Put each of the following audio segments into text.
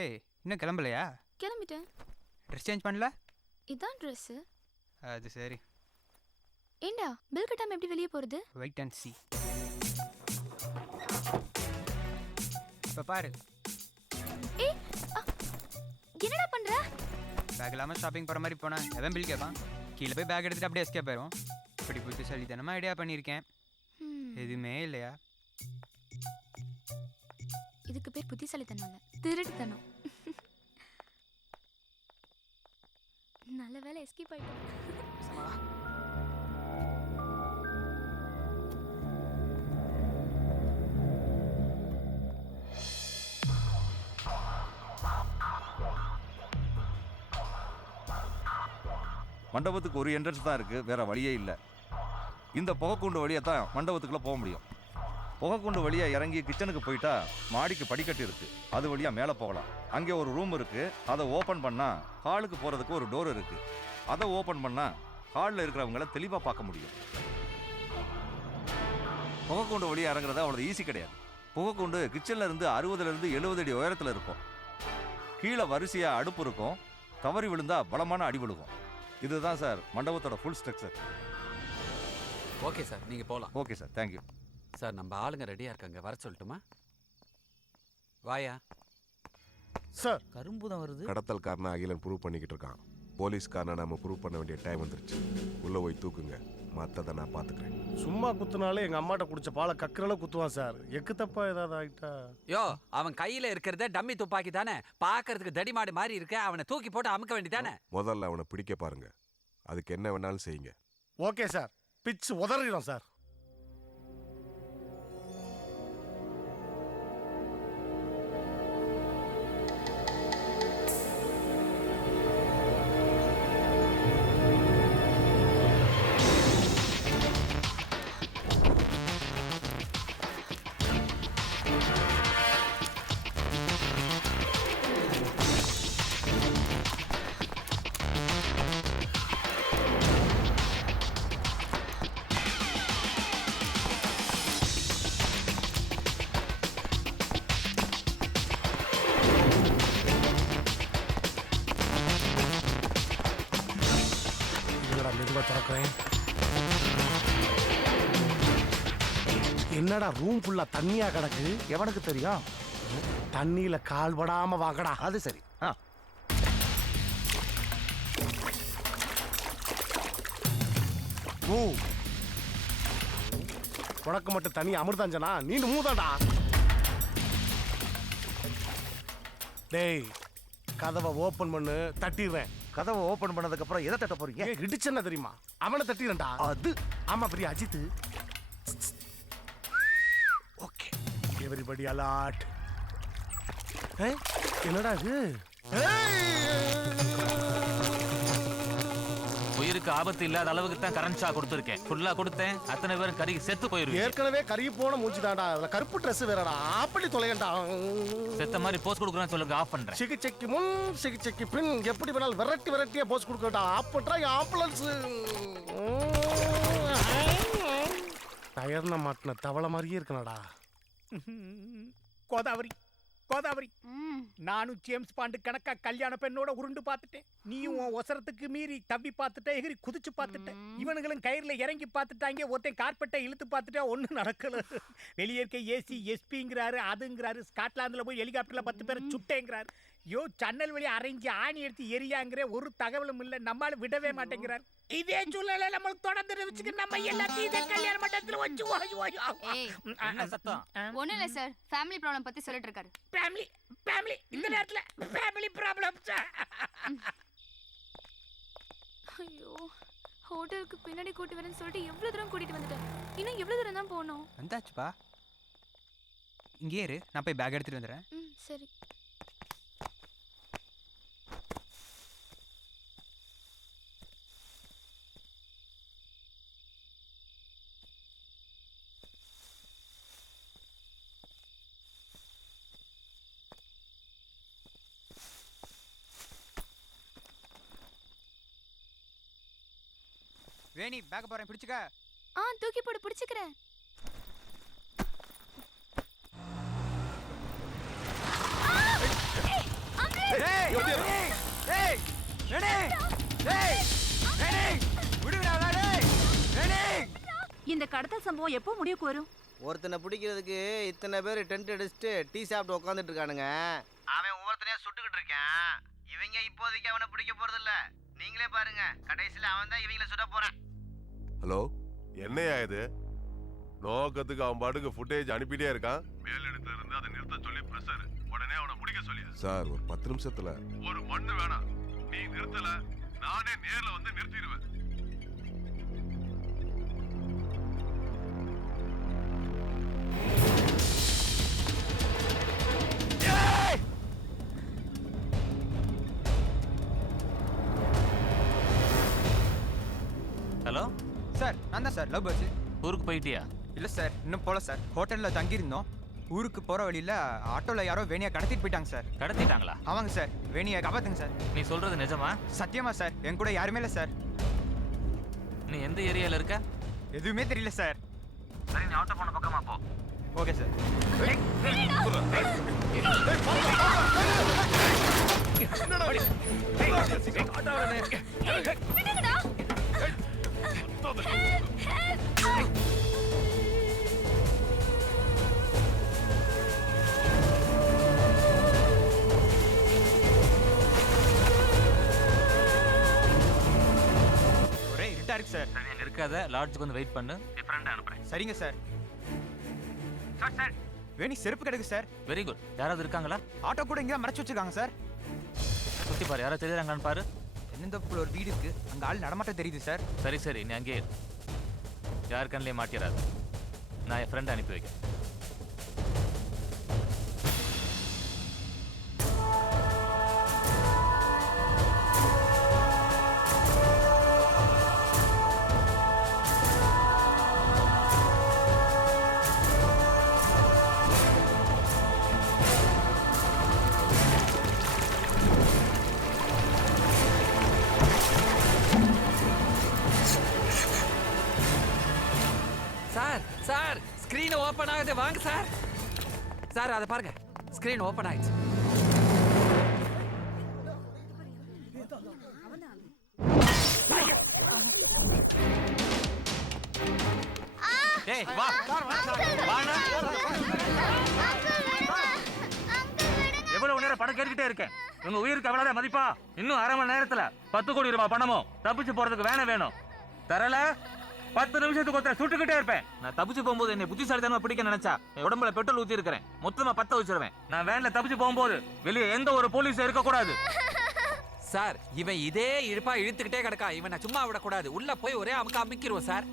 ஏய் இன்னும் கிளம்பலையா? கிளம்பிட்டேன். ட்ரெஸ் சேஞ்ச் பண்ணல? இதான் ட்ரெஸ்ஸு. அது சரி. ஏண்டா பில் கட்டாம எப்படி வெளியே போகிறது? Wait and see. இப்போ பாரு. ஏய் என்னடா பண்ணுற? பேக் இல்லாமல் ஷாப்பிங் போகிற மாதிரி போனால் எவன் பில் கேட்பான்? கீழே போய் பேக் எடுத்துகிட்டு அப்படியே எஸ்கேப் ஆயிரும். இப்படி புத்திசாலித்தனமாக ஐடியா பண்ணியிருக்கேன். எதுவுமே இல்லையா? இதுக்கு பேர் புத்திசாலித்தனம் இல்லை, திருட்டுத்தனம். நல்ல வேலை எஸ்கேப் ஆயிட்டோம். மண்டபத்துக்கு ஒரு என்ட்ரன்ஸ் தான் இருக்குது, வேறு வழியே இல்லை. இந்த புகைக்கூண்டு வழியாக தான் மண்டபத்துக்குள்ளே போக முடியும். புகைக்கூண்டு வழியாக இறங்கி கிச்சனுக்கு போயிட்டா மாடிக்கு படிக்கட்டு இருக்குது, அது வழியாக மேலே போகலாம். அங்கே ஒரு ரூம் இருக்குது, அதை ஓப்பன் பண்ணால் ஹாலுக்கு போகிறதுக்கு ஒரு டோர் இருக்குது. அதை ஓப்பன் பண்ணால் ஹாலில் இருக்கிறவங்கள தெளிவாக பார்க்க முடியும். புகைக்கூண்டு வழியாக இறங்குறது அவ்வளோ ஈஸி கிடையாது. புகைக்கூண்டு கிச்சனில் இருந்து 60லேருந்து 70 அடி உயரத்தில் இருக்கும். கீழே வரிசையாக அடுப்பு இருக்கும், தவறி விழுந்தால் பலமான அடி விழுகும். இதுதான் சார் மண்டபத்தோட ஃபுல் ஸ்ட்ரக்சர். ஓகே சார், நீங்கள் போகலாம். Okay sir, thank you sir. நம்ம ஆளுங்க ரெடியாக இருக்காங்க, வர சொல்லட்டுமா? வாயா சார். கரும்பு தான் வருது. கடத்தல்காரனை அகிலன் ப்ரூவ் பண்ணிக்கிட்டு இருக்கான். போலீஸ்காரனை நம்ம ப்ரூவ் பண்ண வேண்டிய டைம் வந்துருச்சு. உள்ளே போய் தூக்குங்க, மற்றதை நான் பார்த்துக்கிறேன். சும்மா குத்துனாலே எங்கள் அம்மாட்ட குடிச்ச பாலை கக்கறல குத்துவான் சார். எக்கு தப்பா ஏதாவது ஆகிட்டா? யோ, அவன் கையில் இருக்கிறத டம்மி துப்பாக்கி தானே, பார்க்கறதுக்கு தடிமாடு மாதிரி இருக்க. அவனை தூக்கி போட்டு அமுக்க வேண்டியதானே. முதல்ல அவனை பிடிக்க பாருங்க, அதுக்கு என்ன வேணாலும் செய்யுங்க. ஓகே சார், பிச்சு உதறிடும் சார். என்னடா ரூம் ஃபுல்லா தண்ணியா கிடக்கு? எவனுக்கு தெரியும்? தண்ணியில கால் படாம வாங்கடா. அது சரி. உனக்கு மட்டும் தனி அமிர்தாஞ்சனா, நீ மூதாடா. டேய், கதவை ஓபன் பண்ணு, தட்டிடுறேன். கதவை ஓபன் பண்ணதுக்கு அப்புறம் எதை தட்ட போறீங்க? இடிச்சஎன்ன தெரியுமா? அவனை தட்டிடுறேன்டா. அது ஆமா பெரிய அஜித். Okay, everybody alert. என்னடா இது? உயிருக்கு ஆபத்து இல்லாத அளவுக்கு தான் கரண்ட் ஷாக் கொடுத்துருக்கேன். ஃபுல்லா கொடுத்தேன், அத்தனை பேரும் கறி செத்து போயிருக்கு. ஏற்கனவே கறி போன மூச்சுதான்டா, அதுல கருப்பு ட்ரெஸ் வேறடா. அப்படி தொலையண்டா. செத்த மாதிரி போஸ்ட் கொடுக்குறேன்னு சொல்லுங்க, ஆஃப் பண்றேன். சிகிச்சைக்கு முன் சிகிச்சைக்கு பின் எப்படி வேணாலும் வெரைட்டியா போஸ்ட் கொடுக்கட்டா. ஆஃப் பண்றா ஆம்புலன்ஸ். டயர்ன மாட்டின தவளை மாதிரியே இருக்கனடா. கோதாவரி கோதாவரி, நானும் ஜேம்ஸ் பாண்டு கணக்கா கல்யாண பெண்ணோட உருண்டு பார்த்துட்டேன். நீயும் உன் ஒசரத்துக்கு மீறி தப்பி பார்த்துட்ட, எகிரி குதிச்சு பார்த்துட்டேன். இவனுங்களும் கயிறுல இறங்கி பார்த்துட்டாங்க. ஒருத்தன் கார்பெட்டை இழுத்து பார்த்துட்டா ஒன்றும் நடக்கல. வெளியே இருக்க ஏசி எஸ்பிங்கிறாரு, அதுங்கிறாரு. ஸ்காட்லாந்துல போய் ஹெலிகாப்டர்ல 10 பேரை சுட்டேங்கிறாரு. யோ, சன்னல் வழி அரைஞ்சி ஆணி எடுத்து எரியாங்கிற ஒரு தகவலும் இல்லை. நம்மளால விடவே மாட்டேங்கிறார். இதே சூழ்நிலை நம்மளுக்கு தொடர்ந்து வச்சுக்க, நம்ம எல்லாத்தையும் கல்யாண மண்டபத்துல வச்சு ஒன்றும் இல்லை சார், ஃபேமிலி ப்ராப்ளம் பற்றி சொல்லிட்டு இருக்காரு. ஃபேமிலி இந்த நேரத்துல ஃபேமிலி ப்ராப்ளம். ஐயோ, ஹோட்டலுக்கு பின்னாடி கூட்டி வரேன்னு சொல்லிட்டு எவ்வளோ தூரம் கூட்டிட்டு வந்துட்டேன். இன்னும் எவ்வளோ தூரம் தான் போகணும்? வந்தாச்சுப்பா, இங்கே இரு, நான் போய் பேக் எடுத்துட்டு வந்துடுறேன். சரி. வேணி பேக்க போறேன், பிடிச்சுக்க. தூக்கி போடு, பிடிச்சுக்கிறேன். டேய் டேய் வேணே டேய் வேணே விடுடா டேய் வேணே. இந்த கடத்தல் சம்பவம் எப்போ முடிவுக்கு வரும்? ஒருத்தனை பிடிக்கிறதுக்கு இத்தனை பேர் டென்ட் அடிச்சுட்டு டீ சாப்பிட்டு உட்காந்துட்டு இருக்கானுங்க. அவன் ஒவ்வொருத்தனையா சுட்டுக்கிட்டு இருக்கான். இவங்க இப்போதைக்கு அவனை பிடிக்க போறது இல்ல. நீங்களே பாருங்க, கடைசியில அவன் தான் இவங்கள சுட போறான். ஹலோ, என்னையா இது? நோக்கத்துக்கு அவன் பாட்டுக்கு ஃபுட்டேஜ் அனுப்பிட்டே இருக்கான். மேலிடத்துல இருந்து அதை நிறுத்த சொல்லி பிரஷர். உடனே அவனை முடிக்க சொல்லி. சார், ஒரு 10 நிமிஷத்துல ஒரு மண்ணு வேணாம். நீ நிறுத்தல, நானே நேர்ல வந்து நிறுத்திடுவேன். ஹலோ சார் நான் தான் சார் லவ் பஸ். ஊருக்கு போயிட்டியா? இல்லை சார் இன்னும் போகல சார். ஹோட்டலில் தங்கியிருந்தோம். ஊருக்கு போகிற வழியில் ஆட்டோவில் யாரோ வேணியை கடத்திட்டு போயிட்டாங்க சார். கடத்திட்டாங்களா? ஆமாங்க சார், வேணியை காப்பாத்துங்க சார். நீ சொல்றது நிஜமா? சத்தியமா சார், என் கூட யாருமே இல்லை சார். நீ எந்த ஏரியால இருக்க? எதுவுமே தெரியல சார். சரி, நீ ஆட்டோ போன பக்கமா போ. Okay sir. ஒரே இருட்டா இருக்கு சார். சரி, அங்க இருக்காத, லாட்ஜுக்கு வந்து வெயிட் பண்ணு. என் ஃப்ரெண்ட் அனுப்புறேன். சரிங்க சார். சார் வேணி செருப்பு கிடக்கு சார். Very good. யாராவது இருக்காங்களா? ஆட்டோ கூட இங்கே மறைச்சு வச்சிருக்காங்க சார். சுத்தி பாரு, யாராவது தெரியுறாங்கன்னு பாரு. தென்னந்தோப்புல ஒரு வீடு இருக்கு, அங்க ஆள் நடமாட்டம் தெரியுது சார். சரி சரி, நீ அங்கேயே இரு. யார் கண்ணிலே மாட்டிடாது. நான் என் ஃப்ரெண்ட் அனுப்பி வைக்கிறேன். சார் சார், ஸ்கிரீன் ஓபன் ஆகுது, வாங்க சார். சார் அதை பாருங்க, ஸ்கிரீன் ஓபன் ஆயிடுச்சு. ஏய் வா. வாடா. எவ்வளவு நேரம் படம் கேட்டுக்கிட்டே இருக்கேன். உங்க உயிருக்கு அவ்வளவுதான் மதிப்பா? இன்னும் அரை மணி நேரத்துல 10 கோடி ரூபாய் பணமும் தப்பிச்சு போறதுக்கு வேணும். தரல 10 நிமிஷத்துக்கு ஒருத்தர் சுட்டுக்கிட்டே இருப்பேன். நான் தப்பிச்சு போகும்போது என்னை புத்திசாலித்தனமா பிடிக்க நினைச்சா என் உடம்புல பெட்ரோல் ஊத்தி இருக்கிறேன். மொத்தமா 10 வச்சிருவேன். நான் வேன்ல தப்பிச்சு போகும்போது வெளியே எந்த ஒரு போலீஸ் இருக்க கூடாது. சார், இவன் இதே இழுப்பா இழுத்துக்கிட்டே கிடக்கா. இவனை சும்மா விடக்கூடாது. உள்ள போய் ஒரே அமுக்கிடுவோம் சார்.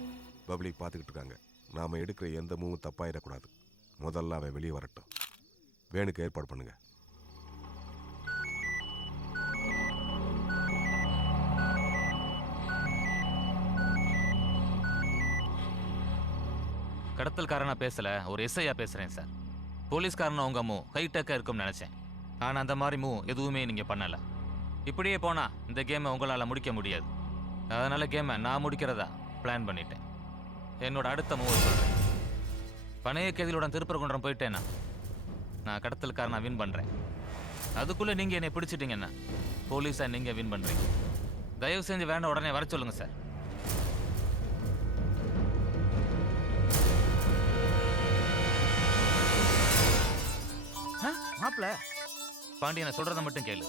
பப்ளிக் பார்த்துக்கிட்டு இருக்காங்க. நாம எடுக்கிற எந்த மூவும் தப்பாயிடக்கூடாது. முதல்ல அவன் வெளியே வரட்டும். வேணுக்கு ஏற்பாடு பண்ணுங்க. கடத்தல்காரனா பேசல, ஒரு எஸ்ஐயா பேசுறேன் சார். போலீஸ்காரனா உங்க மூ ஹைடெக்கா இருக்கும்னு நினைச்சேன். ஆனா அந்த மாதிரி மூ எதுவுமே நீங்க பண்ணல. இப்படியே போனா இந்த கேமை உங்களால முடிக்க முடியாது. அதனால கேமை நான் முடிக்கிறதா பிளான் பண்ணிட்டேன். என்னோட அடுத்த மூவ் சொல்றேன். பணைய கைதிலுடன் திருப்பரங்குன்றம் போயிட்டேன்னா நான் கடத்தல்காரனா வின் பண்றேன். அதுக்குள்ள நீங்க என்னை பிடிச்சிட்டீங்கன்னா போலீஸா நீங்க வின் பண்றீங்க. தயவு செஞ்சு வேண்டாம், உடனே வர சொல்லுங்க சார். மாப்பிள பாண்டியனை சொல்றதை மட்டும் கேளு.